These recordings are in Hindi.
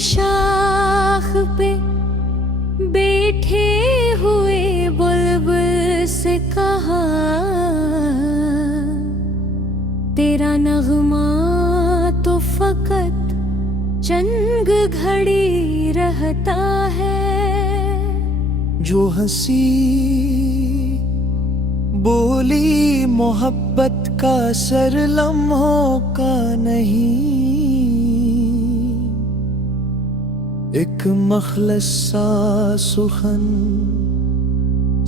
शाख पे बैठे हुए बुलबुल से कहा, तेरा नगमा तो फकत चंद घड़ी रहता है। जो हंसी बोली मोहब्बत का सर लम्हों का नहीं, एक मखलस सा सुखन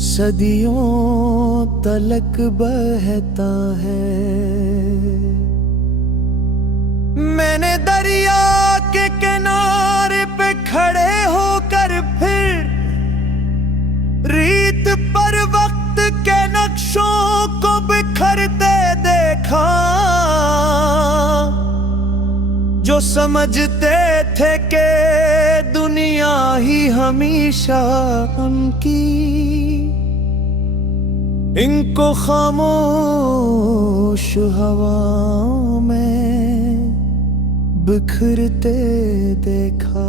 सदियों तलक बहता है। मैंने दरिया के किनारे पे खड़े होकर फिर रीत पर वक्त के नक्शों को बिखरते देखा। जो समझते थे कि दुनिया ही हमेशा उनकी, इनको खामोश हवाओं में बिखरते देखा।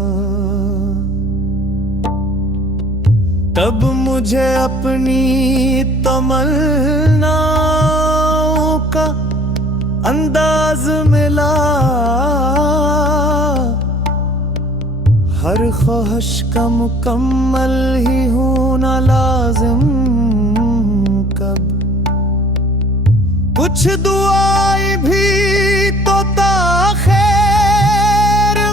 तब मुझे अपनी तमन्नाओं का अंदाज मिला, हर ख्वाहिश का मुकम्मल ही होना लाजिम कब। कुछ दुआएं भी तो ताख़ीर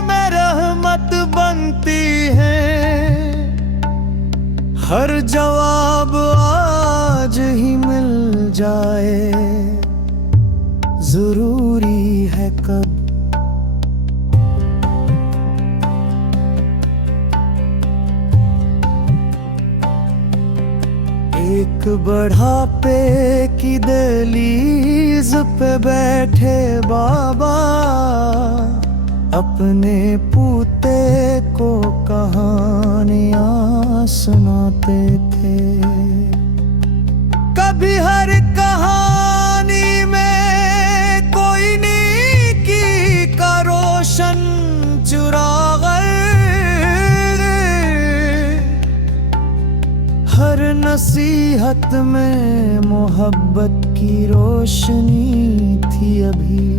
में रहमत बनती हैं, हर जवाब आज ही मिल जाए जरूरी है कब। एक बढ़ापे की दहलीज पे बैठे बाबा अपने पूते को कहानियां सुनाते थे। कभी हर कहानी में कोई नेकी का रोशन चिराग, हर नसीहत में मोहब्बत की रोशनी थी अभी।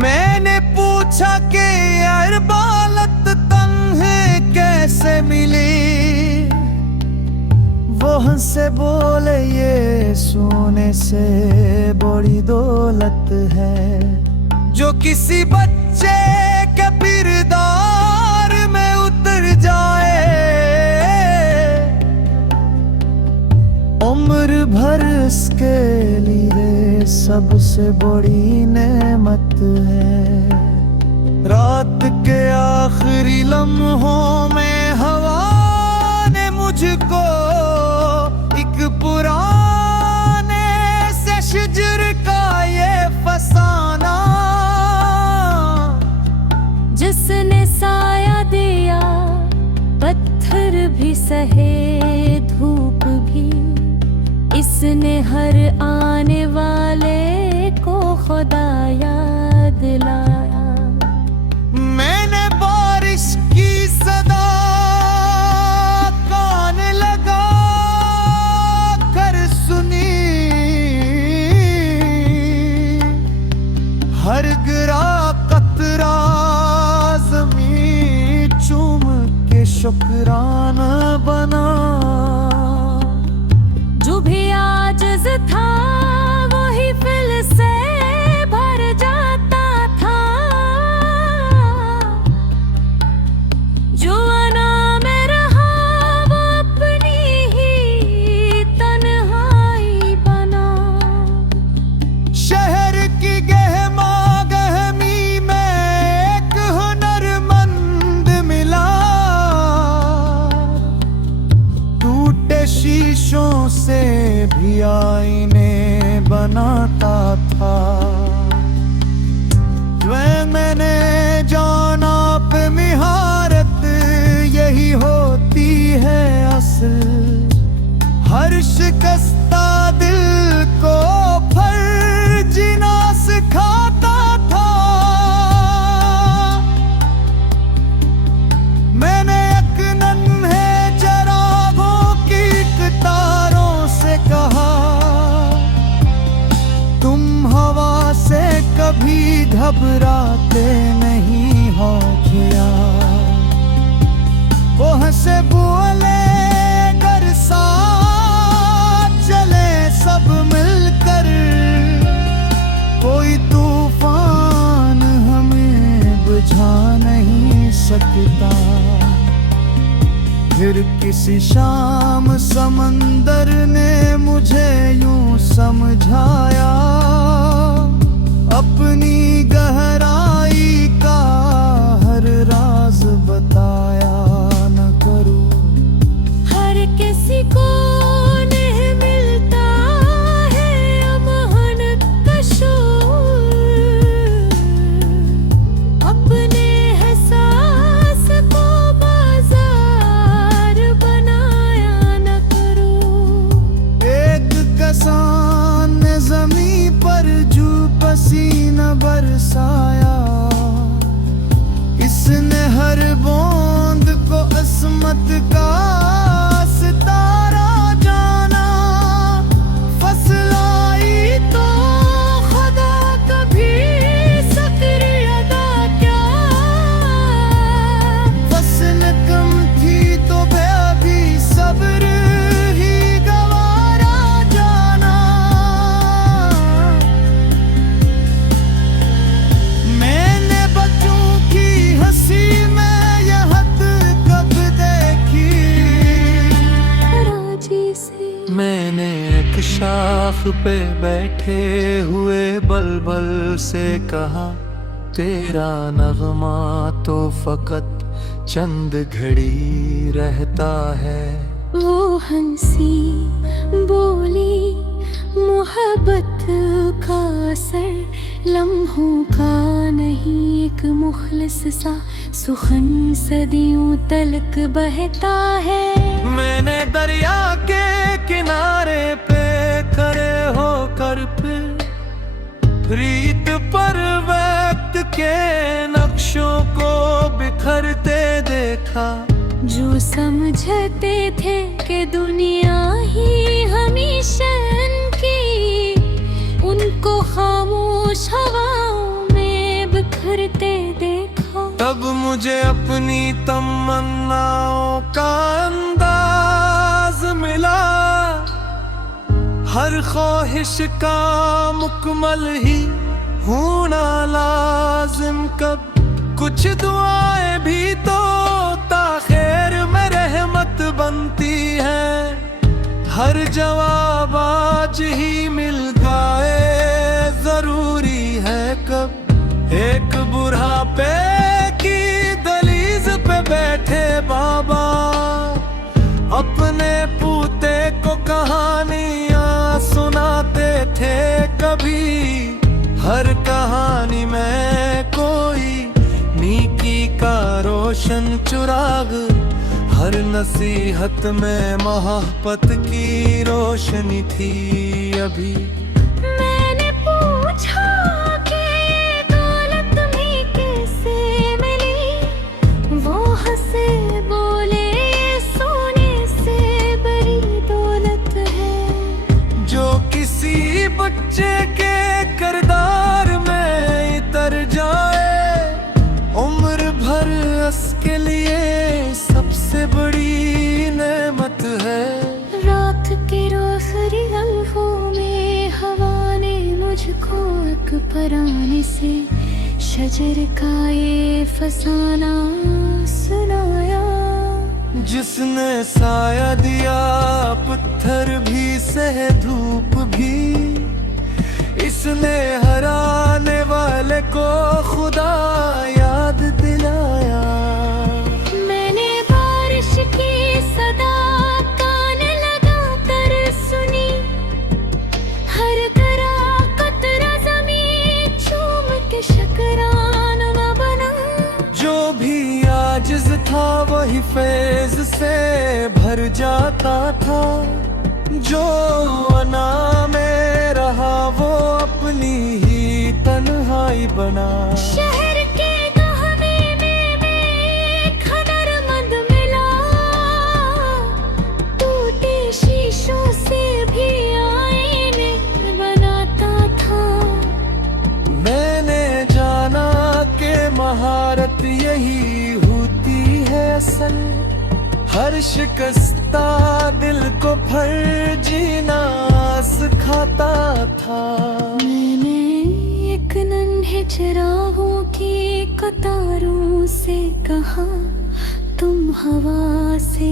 मैंने पूछा कि अरबालत तन्हे कैसे मिली, वो हंसे बोले ये सोने से बड़ी दौलत है, जो किसी बच्चे के किरदार में उतर जाए उम्र भर इसके लिए सबसे बड़ी नेमत है। रात के आखिरी लम्हों में हवा ने मुझको एक पुराने से शिजर का ये फसाना, जिसने साया दिया पत्थर भी सहे धूप भी, इसने हर आने वाले को खुदा याद लाया। मैंने बारिश की सदा कान लगा कर सुनी, हर गिरा कतरा ज़मीं चूम के शुक्राना बना। जो भी आजिज़ था वही फिल से भर जाता था, जो अना में रहा वो अपनी ही तन्हाई बना। शहर की गहमा गहमी में एक हुनरमंद मिला, सुलझा नहीं सकता। फिर किसी शाम समंदर ने मुझे यूं समझाया, अपनी गहराई का हर राज बताया न करूं। हर किसी को नहीं मिलता है अमहन कशोर, अपने एहसास को बाजार बनाया न करूं। एक किसान ने जमीन पर जू पसीना बरसाया, इसने हर बूंद को अस्मत का सितारा जाना। फसल आई तो खुदा कभी सक्रिय अदा क्या, फसल कम थी तो बेअभी सब्र ही गवारा जाना। मैंने बच्चों की हंसी में यह हद कब देखी, राजी से मैंने एक शाख पे बैठे हुए बलबल से कहा, तेरा नगमा तो फकत चंद घड़ी रहता है। वो हंसी बोली, मोहब्बत का असर लम्हों का नहीं, एक मुखलिस सा सुखन सदियों तलक बहता है। मैंने दरिया के किनारे पे खड़े होकर फिर रीत पर वक्त के नक्शों को बिखरते देखा। जो समझते थे कि दुनिया ही हमेशा की, उनको खामोश हवाओं में बिखरते देखा। तब मुझे अपनी तमन्नाओं का अंदाज मिला, हर ख्वाहिश का मुकम्मल ही होना लाजिम कब। कुछ दुआएं भी तो ताखिर में रहमत बनती हैं, हर जवाब आज ही मिल जाए जरूरी है कब। एक बुढ़ापे की दलीज पे बैठे बाबा, अपने पूते को कहानियां सुनाते थे कभी। हर कहानी में कोई नीकी का रोशन चिराग, हर नसीहत में मोहब्बत की रोशनी थी अभी। मैंने पूछा कि ये दौलत भी कैसे मिली, वो हंसे बोले ये सोने से बड़ी दौलत है। जो किसी बच्चे के किरदार में इतर जाए, उम्र भर उसके लिए सबसे बड़ी नेमत है। रात के रोसरी लम्हों में हवा ने मुझको एक पराने से शजर का ये फसाना सुनाया। जिसने साया दिया पत्थर भी सह धूप भी, इसने हराने वाले को खुदा याद दिलाया। मैंने बारिश की सदा कान लगा कर सुनी, हर तरह कतरा ज़मीं चूम के शकराना बना। जो भी आजिज़ था वही फैज़ से भर जाता था, जो अना में रहा वो अपनी ही तन्हाई बना। शहर के गहने में एक हुनरमंद मिला, टूटे शीशों से भी आईने बनाता था। मैंने जाना कि महारत यही होती है असल, हर शिकस्ता दिल को भर जीना सिखाता था। मैंने एक एक नन्हे चिरागों की कतारों से कहा, तुम हवा से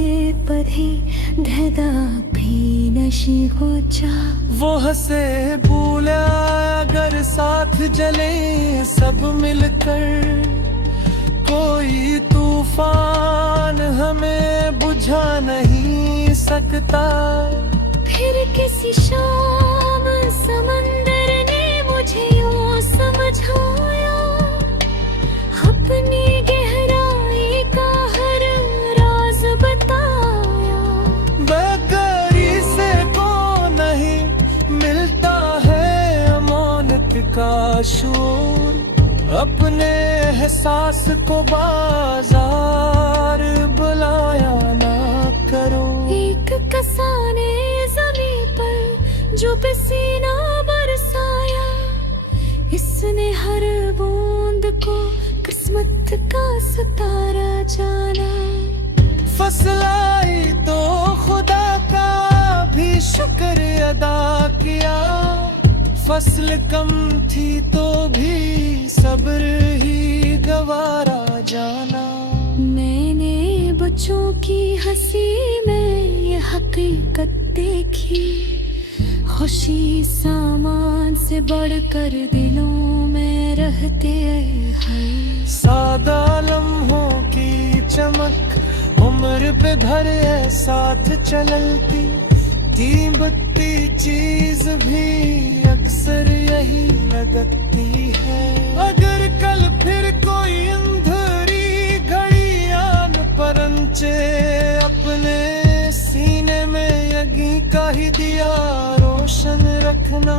परे ढदा भी नशी हो जा। वो हंसे भूले अगर साथ जले सब मिलकर, कोई तूफान हमें बुझा नहीं सकता। फिर किसी शाम समंदर ने मुझे यूं समझाया, अपनी गहराई का हर राज बताया। बेगैरी से को नहीं मिलता है अमानत का शूर, अपने एहसास को बाजार बुलाया ना करो। एक कसाने ज़मीं पर जो पसीना बरसाया, इसने हर बूंद को किस्मत का सितारा जाना। फसल आई तो खुदा का भी शुक्र अदा किया, फसल कम थी तो भी सब्र ही गवारा जाना। मैंने बच्चों की हंसी में ये हकीकत देखी, खुशी सामान से बढ़कर दिलों में रहते हैं। सादा लम्हों की चमक उम्र पे धरे साथ चलती, कीमती चीज भी अक्सर यही लगती है। अगर कल फिर कोई अंधेरी घड़ी आन परंचे, अपने सीने में यज्ञ का ही दिया रोशन रखना।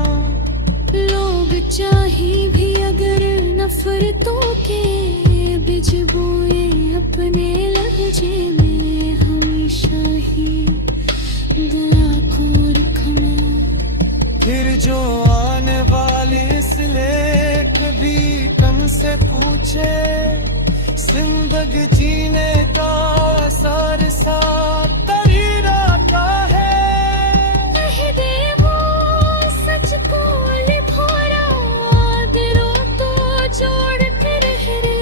लोग चाहे भी अगर नफरतों के बीज बोए, अपने लहजे में हमेशा ही दया को रखना। फिर जो आने वाले इसलिए कभी कम से पूछे, जिंदगी जीने का सार साथ तरीरा का है। कह दे वो सच बोल भोरा, दिलों तो जोड़ के रह रे।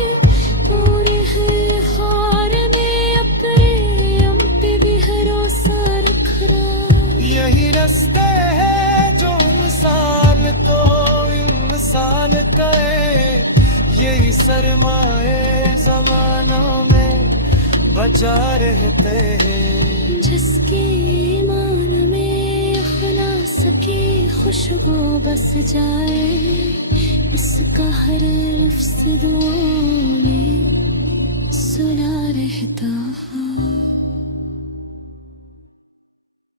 पूरे हर हार में अपने हम पे भी भरोसा रख रहा। यही रास्ते है जो इंसान को इंसान कहे, यही सरमाए जमानों में बचा रहते हैं। जिसके ईमान में अखलास की खुशबू बस जाए, उसका हर लफ्ज़ दुआओं में सुना रहता है।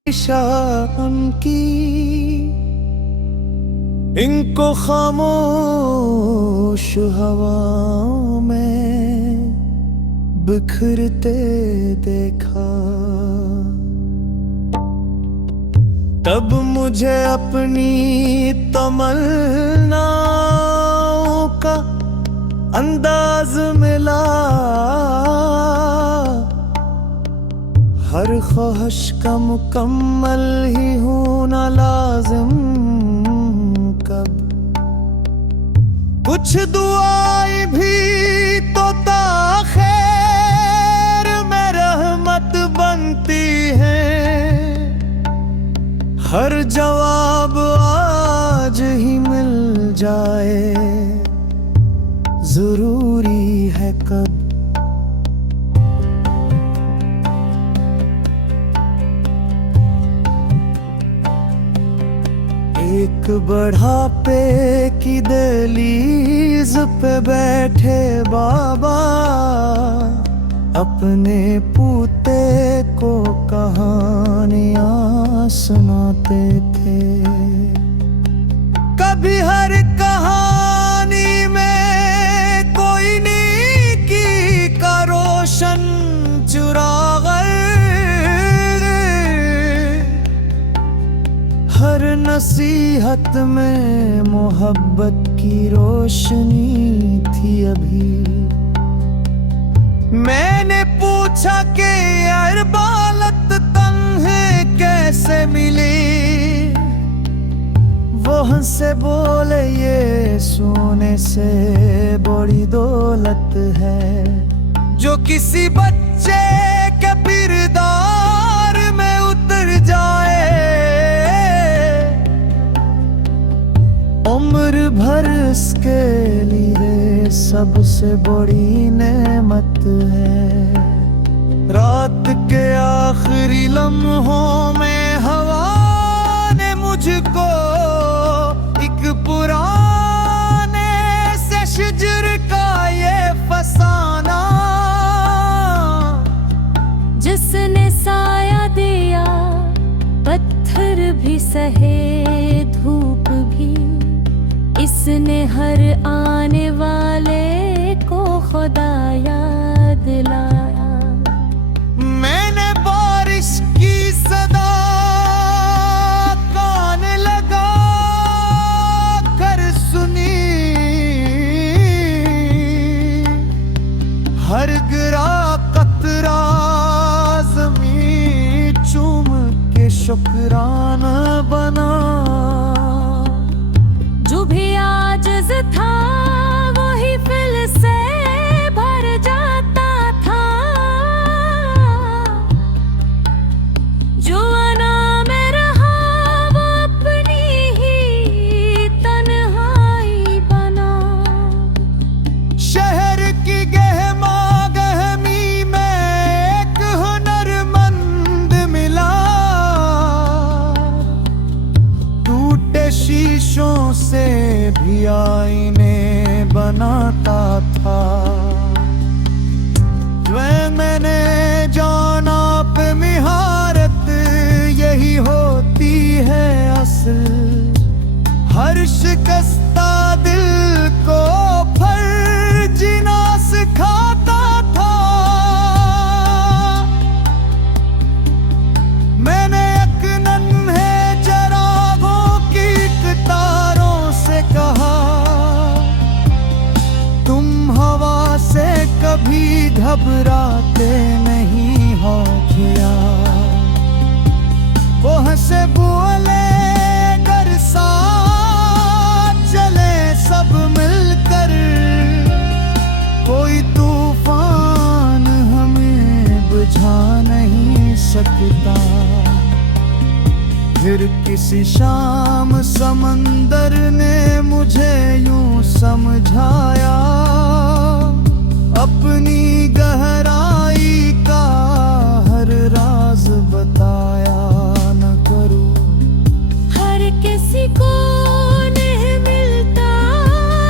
शाम की इनको खामोश हवाओं में बिखरते देखा, तब मुझे अपनी तमन्नाओं का अंदाज मिला। हर ख्वाहिश का मुकम्मल ही होना लाजिम कब, कुछ दुआएं भी तो ताख़ीर में रहमत बनती हैं। हर जवाब आज ही मिल जाए जरूरी है कब। एक बढ़ापे की दहलीज पे बैठे बाबा, अपने पूते को कहानियां सुनाते थे। कभी हर कहानी में कोई नेकी का रोशन चिराग, हर नसीहत में मोहब्बत की रोशनी थी। अभी मैंने पूछा कि अरबालत तन्हे कैसे मिली, वो हंसे बोले ये सोने से बड़ी दौलत है जो किसी बच्चे के किरदार में उतर जाए, उम्र भर इसके लिए सबसे बड़ी नेमत है। रात के आखिरी लम्हों में हवा ने मुझको एक पुराने से शिजर का ये फसाना, जिसने साया दिया पत्थर भी सहे धूप भी, इसने हर आने वाले को खुदा याद लाया। मैंने बारिश की सदा कान लगा कर सुनी, हर गिरा कतरा ज़मीं चूम के शुक्राना बना। जो भी आजिज़ था वही फिल से भर जाता था, जो अना में रहा वो अपनी ही तन्हाई बना। शहर की गहमा गहमी में एक हुनरमंद मिला, टूटे शीशों से भी आईने बनाता था। वह मैंने जाना पे मिहारत यही होती है असल, हर शिकस्ता दिल को फिर जीना सिखाता था। मैंने एक नन्हे चरागों की कतारों से कहा, तुम हवा से कभी घबराते नहीं हो क्या। वो हंसे बोले अगर साथ चले सब मिलकर, कोई तूफान हमें बुझा नहीं सकता। फिर किसी शाम समंदर ने मुझे यूं समझाया, अपनी गहराई का हर राज बताया न करो। हर किसी को नहीं मिलता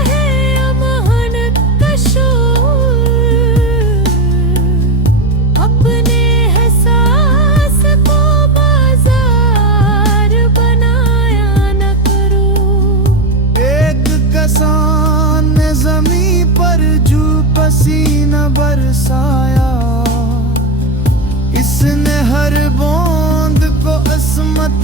है अमहन कशूर, अपने एहसास को बाजार बनाया न करो। एक किसान ने जमीन पर जू पसीना बरसाया, इसने हर बूंद को अस्मत